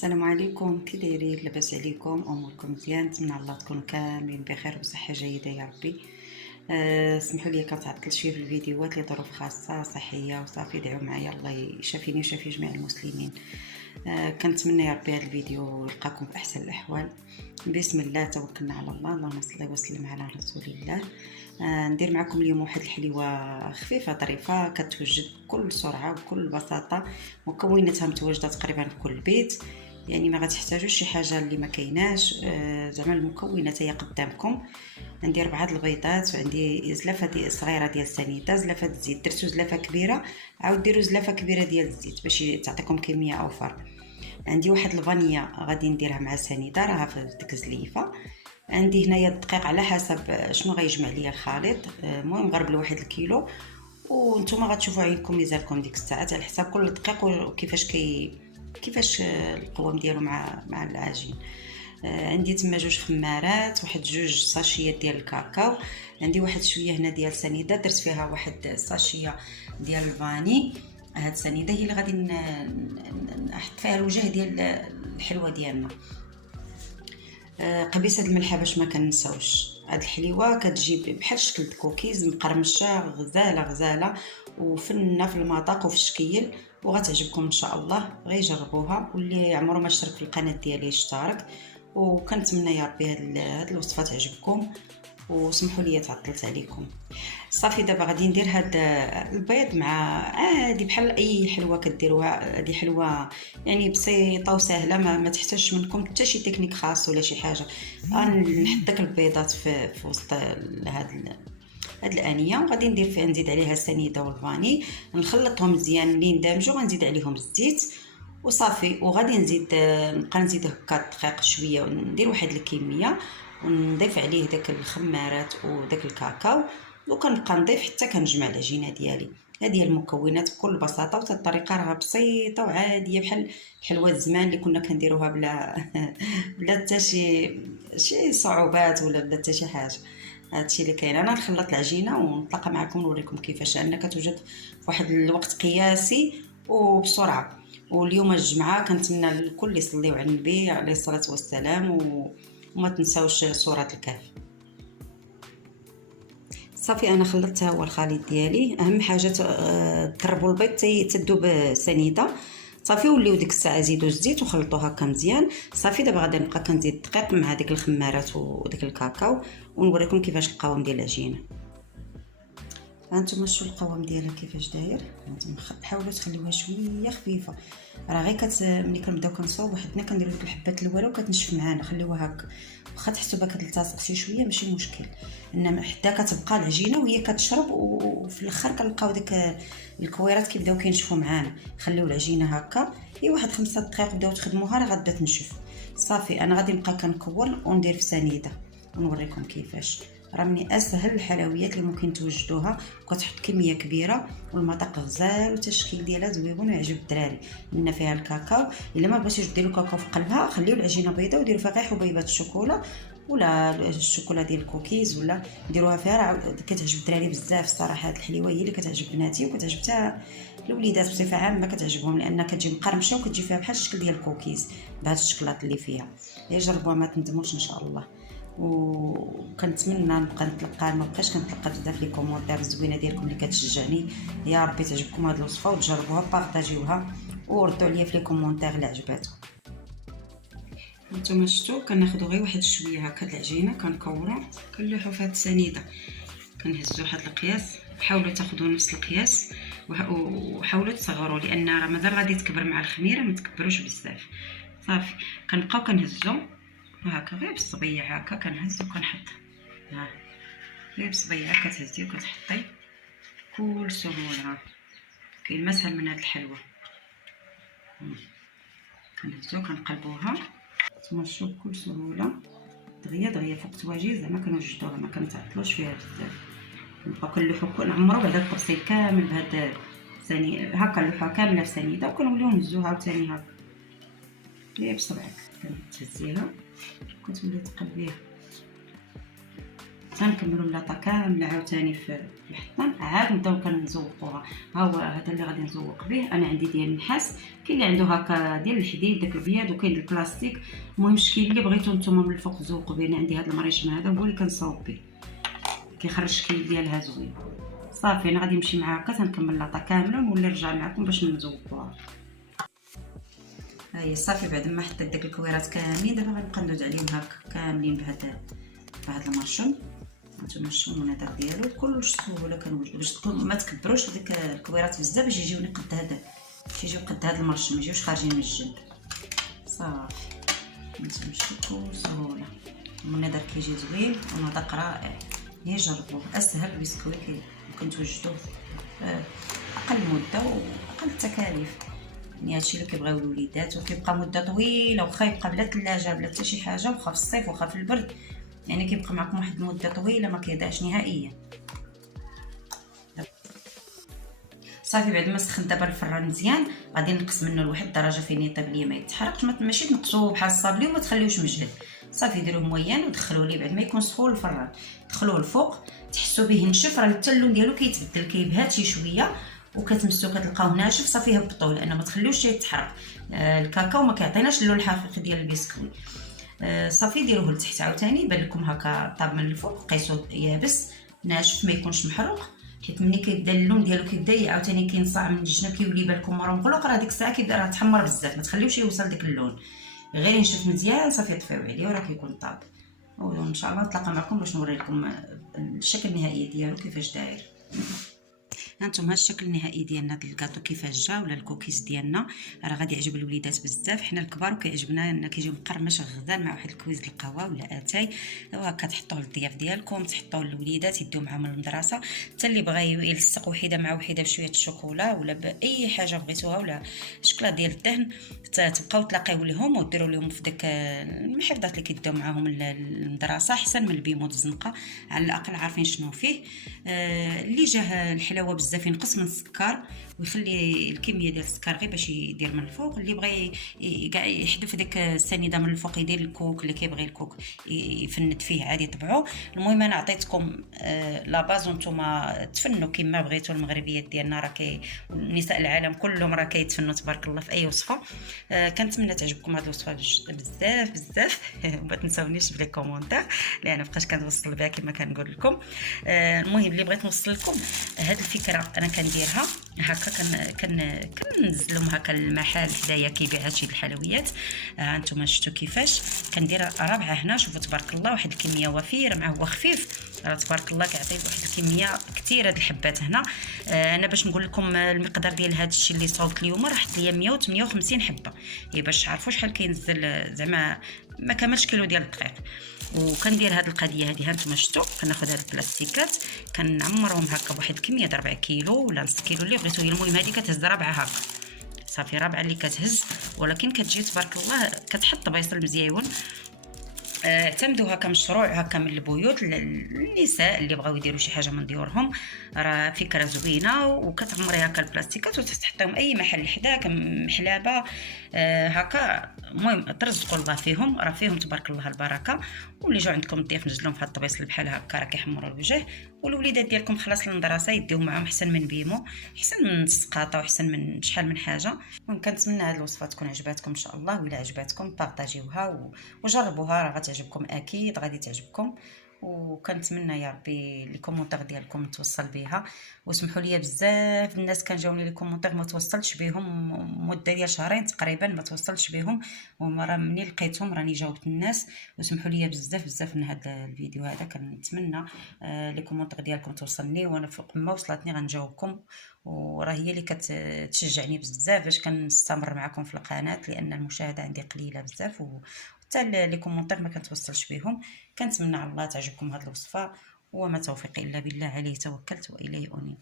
السلام عليكم، كي دايرين؟ لاباس عليكم؟ اموركم مزيان؟ نتمنى الله تكونوا كاملين بخير وصحه جيده يا ربي. سمحوا لي كنتعطل شويه في الفيديوهات لظروف خاصه صحيه وصافي. دعوا معايا الله يشافيني ويشافي جميع المسلمين. كنتمنى يا ربي هذا الفيديو يلقاكم في احسن الاحوال. بسم الله توكلنا على الله، اللهم صل وسلم على رسول الله. ندير معكم اليوم واحد الحليوه خفيفه ظريفه كتوجد بكل سرعه وبكل بساطه. مكوناتها متواجده تقريبا في كل بيت، يعني ما غتحتاجوش شي حاجه اللي ما كايناش. زعما المكونات هي قدامكم. عندي 4 البيضات، وعندي زلافه صغيره ديال السنيده، زلافه الزيت. درتو زلافه كبيره، عاود ديروا زلافه كبيره ديال الزيت باش تعطيكم كميه اوفر. عندي واحد الفانيا غادي نديرها مع السنيده، راها في ديك الزليفه. عندي هنايا الدقيق على حسب شنو غيجمع ليا الخليط. المهم غرب لواحد الكيلو، وانتم غتشوفوا عينكم ميزانكم ديك الساعات على حساب كل دقيق وكيفاش كيفاش القوام ديالو مع العجين. عندي تما 2 خمارات، واحد 2 ساشيات ديال الكاكاو. عندي واحد شويه هنا ديال سنيده، درت فيها واحد ساشيه ديال الفاني. هاد السنيده هي اللي غادي نحط فيها الوجه ديال الحلوه ديالنا. قبيصه الملحه باش ما كنساوش. هاد الحليوه كتجي بحال شكل الكوكيز، مقرمشه غزاله وفنه في المذاق وفي الشكل، وغتعجبكم ان شاء الله. غير جربوها، واللي عمره ما اشترك في القناه ديالي يشترك. وكنتمنى يا ربي هاد الوصفه تعجبكم، وسمحوا لي تعطلت عليكم. صافي دابا غادي ندير هاد البيض مع عادي بحال اي حلوه كديروها. هذه حلوه يعني بسيطه وسهله، ما تحتاجش منكم حتى شي تكنيك خاص ولا شي حاجه. غنحط داك البيضات في وسط هاد الانيه، وغادي ندير فيها نزيد عليها السنيده والفاني، نخلطهم مزيان. اللي ندمجوا غنزيد عليهم الزيت وصافي. وغادي نبقى نزيد هكا الدقيق شويه، وندير واحد الكميه، ونضيف عليه داك الخمارات وداك الكاكاو، وكنبقى نضيف حتى كنجمع العجينه ديالي. هذه هي المكونات بكل بساطه، وحتى الطريقه راه بسيطه وعاديه بحال حلوه الزمان اللي كنا كنديروها بلا بلا حتى شي صعوبات ولا بلا حتى شي حاجه. هادشي اللي كاين. انا نخلط العجينه ونتلاقى معكم نوريكم كيفاش، لان كتوجد في واحد الوقت قياسي وبسرعه. واليوم الجمعه كنتمنى الكل يصليو على النبي عليه الصلاه والسلام، وما تنساوش سوره الكهف. صافي انا خلطت هو الخليط ديالي. اهم حاجه تقربوا البيض تذوب سنيده. صافي وليو ديك الساعه زيدوا الزيت وخلطوا هكا مزيان. صافي دابا غادي نبقى كنزيد الدقيق مع ديك الخمارات وديك الكاكاو، ونوريكم كيفاش القوام ديال العجينه. هانتوما شوفوا القوام ديالها كيفاش داير. هانتوما حاولوا تخليوها شويه خفيفه، راه غير ملي كنبداو كنصاوبوا حدنا كنديروا ديك الحبات الاولى وكتنشف معانا. خليوها هكا، واخا تحسوا بها كتلتصق شي شويه ماشي مشكل، انما حتى كتبقى العجينه وهي كتشرب، وفي الاخر كنلقاو ديك الكويرات كيبداو كينشفوا معانا. خليو العجينه هكا هي واحد 5 دقائق بداو تخدموها راه غتبدا تنشف. صافي انا غادي نبقى كنكور وندير في سنيده ونوريكم كيفاش. راه من اسهل الحلويات اللي ممكن توجدوها، وكتحط كميه كبيره والمذاق غزال والتشكيل ديالها زويون ويعجب الدراري، لان فيها الكاكاو. الا ما بغيتوش ديروا كاكاو في قلبها، خليو العجينه بيضاء وديروا فيها غير حبيبات الشوكولا ولا الشوكولا ديال الكوكيز، ولا ديروها فيها. راه كتعجب الدراري بزاف الصراحه. هاد الحليوه هي اللي كتعجب بناتي وكتعجب حتى الوليدات بصفه عامه، كتعجبهم لان كتجي مقرمشه وكتجي فيها بحال الشكل ديال الكوكيز بهاد الشكلاط اللي فيها. جربوها ما تندموش ان شاء الله. وكنتمنى نبقى نتلقى، ما بقاش كنتلقى بزاف لي كومونتير الزوينه ديالكم اللي كتشجعني. يا ربي تعجبكم هذه الوصفه وتجربوها، بارطاجيوها وردوا عليا في لي كومونتير اللي عجباتكم. نتوما شفتوا كناخذوا غير واحد شويه هكا د العجينه، كنكوروا كنلوحوا في هاد السنيده، كنهزوا واحد القياس. حاولوا تاخذوا نفس القياس وحاولوا تصغروا، لان راه مازال غادي تكبر مع الخميره، ما تكبروش بزاف. صافي كنبقاو كنهزوا هكا غير بالصبيع، هكا كنهز وكنحط. ها غير بالصبيع كتهزي وكتحطي بكل سهوله. كاين ما سهل من هاد الحلوه. كنهزو كنقلبوها تمشوا بكل سهوله، دغيا دغيا فوق تواجي. زعما كنوجدوها ما كنتعطلوش فيها بزاف. نبقاو كنلوحو نعمرو بعدا الطبسيل كامل بهاد ثاني هكا، نلوحوها كامله في ثانيه وكنوليو نهزوها عاوتاني هكا غير بصبعك. كتهزيها وكتولي تقلبيها غنكملوا اللاطه كامله عاوتاني في الحطان، عاد نبداو كنزوقوها. ها هو هذا اللي غادي نزوق به، انا عندي ديال النحاس، كاين اللي عنده هكا ديال الحديد داك البيض، وكاين البلاستيك. المهم الشكل اللي بغيتو نتوما من الفوق تزوقوا به. انا عندي هذا المريشم هذا هو اللي كنصاوب به، كيخرج الشكل ديالها زوين. صافي انا غادي نمشي مع هكا تنكمل اللاطه كامله ونولي نرجع معكم باش نزوقوها. هاهي صافي بعد ما حطيت داك الكويرات كاملين، دابا غنبقى ندوز عليهم هكا كاملين بهذا المرشوم. هانتوما الشوم والنظر ديالو كلش سهوله كنوجدو باش ما تكبروش ديك الكويرات بزاف، باش يجيوني قد هذا، باش يجيو قد هذا المرشوم، ما يجيوش خارجين من الجنب. صافي هانتوما شوفوا بكل سهوله النظر كيجي زوين ومذاق رائع. هي جربوه، اسهل بسكويت ممكن توجدوه في اقل مده واقل التكاليف. يعني هادشي اللي كيبغيو الوليدات، وكيبقى مده طويله، واخا يبقى بلا ثلاجه بلا حتى شي حاجه، واخا في الصيف واخا في البرد، يعني كيبقى معكم واحد المده طويله ما كيضيعش نهائيا. صافي بعد ما سخنت دابا الفران مزيان، غادي نقص منه لواحد الدرجه فين يطيب ليا ما يتحرقش، ماشي تنقصوه بحال الصابلي وما تخليوش مجهد. صافي ديروه مويان ودخلوه ليه بعد ما يكون سخون الفران، دخلوه الفوق تحسوا به نشف، راه حتى اللون ديالو كيتبدل كيبهات شي شويه، وكتمسوا كتلقاوه ناشف. صافي هبطوه لانه ما تخليوش يتحرق. الكاكاو ما كيعطيناش اللون الحقيقي ديال البسكوي. صافي ديروه لتحت عاوتاني، يبان لكم هكا طاب من الفوق، قيسوه يابس ناشف ما يكونش محروق، حيت ملي كيبدا اللون ديالو كيبدا عاوتاني كينصاع من الجناب كيولي يبان لكم مرون مغلوق، راه ديك الساعه كيبدا راه تحمر بزاف، ما تخليوش يوصل داك اللون، غير ينشف مزيان. صافي طفيو عليه وراه كيكون طاب. وان شاء الله نتلاقى معكم باش نوري لكم الشكل النهائي ديالو كيفاش داير. هانتوما هاد الشكل النهائي ديالنا د الكاطو كيفاش جا، ولا الكوكيز ديالنا، راه غادي يعجب الوليدات بزاف. حنا الكبار وكيعجبنا ان كيجيو مقرمش غزال مع واحد الكويز القهوه ولا اتاي، وهكا تحطوه للضياف ديالكم، تحطوه للوليدات يديو معاهم للمدرسه. حتى اللي بغى يلصق وحده مع وحده بشويه الشوكولا ولا باي حاجه بغيتوها، ولا شكله ديال الدهن، تبقاو تلاقيو لهم وديروا لهم في داك المحفظات اللي كيديو معاهم للمدرسه، احسن من البيموت الزنقه، على الاقل عارفين شنو فيه. اللي جاه الحلاوه بزاف ينقص من السكر ويخلي الكميه ديال السكر غير باش يدير من الفوق. اللي بغى كاع يحذف ديك السنيده من الفوق يدير الكوك، اللي كيبغي الكوك يفند فيه عادي طبعو. المهم انا عطيتكم لا باز وانتم تفنوا كما بغيتوا. المغربيات ديالنا راه نساء العالم كلهم راه كيتفنوا تبارك الله في اي وصفه. كنتمنى تعجبكم هذه الوصفه بزاف بزاف. ما تنساونيش بلي كومونتير لان بقاش كنوصل بها كما كنقول لكم. المهم اللي بغيت نوصل لكم هذه الفكره انا كنديرها هكا، كننزلهم هكا المحل حدايا كيبيع هادشي الحلويات. انتم شفتوا كيفاش كندير رابعه هنا. شوفوا تبارك الله واحد الكميه وفيره مع هو خفيف، راه تبارك الله كيعطي واحد الكميه كثيره هاد الحبات هنا. انا باش نقول لكم المقدار ديال هذا الشيء اللي صاوبت اليوم، راه حط ليا 150 حبه، هي باش تعرفوا شحال كينزل، زعما ما كملش كيلو ديال الدقيق. وكندير هاد القضيه هذه هانتوما شفتوا، كناخذ هاد البلاستيكات كنعمرهم هكا بواحد الكميه د 4 كيلو ولا نص كيلو اللي بغيتو. المهم هذه كتهز رابعه هكا، صافي رابعه اللي كتهز، ولكن كتجي تبارك الله كتحط بيصل مزيون. اعتمدوا هكا مشروع هكا من البيوت للنساء اللي بغاو يديروا شي حاجه من ديورهم، راه فكره زوينه. وكتعمري هكا البلاستيكات وتحطيهم اي محل حداك، محلابه هكا. المهم ترزقوا الله فيهم، راه فيهم تبارك الله البركه. واللي جاو عندكم الضياف نزلهم في هاد الطبيص بحال هكا راه كيحمروا الوجه. والوليدات ديالكم خلاص للمدرسه يديو معاهم، احسن من بيمو، احسن من السقاطه، وحسن من شحال من حاجه. المهم كنتمنى هاد الوصفه تكون عجباتكم ان شاء الله، وإلا عجباتكم بارطاجيوها وجربوها، راه غتعجبكم اكيد، غادي تعجبكم. وكنتمنى يا ربي لي كومونتير ديالكم توصل بها. وسمحوا لي بزاف الناس كان جاوني لي كومونتير ما توصلتش بهم، مده ديال شهرين تقريبا ما توصلتش بهم، ومره مني لقيتهم راني جاوبت الناس. وسمحوا لي بزاف بزاف من هذا الفيديو هذا. كنتمنى لي كومونتير ديالكم توصلني، وانا فوق ما وصلتني غنجاوبكم. وراه هي اللي كتشجعني بزاف باش كنستمر معكم في القناه، لان المشاهده عندي قليله بزاف، حتى لي كومونتير ما كنتوصلش بهم. كنتمنى على الله تعجبكم هذه الوصفه، وما توفيقي الا بالله، عليه توكلت واليه انيب.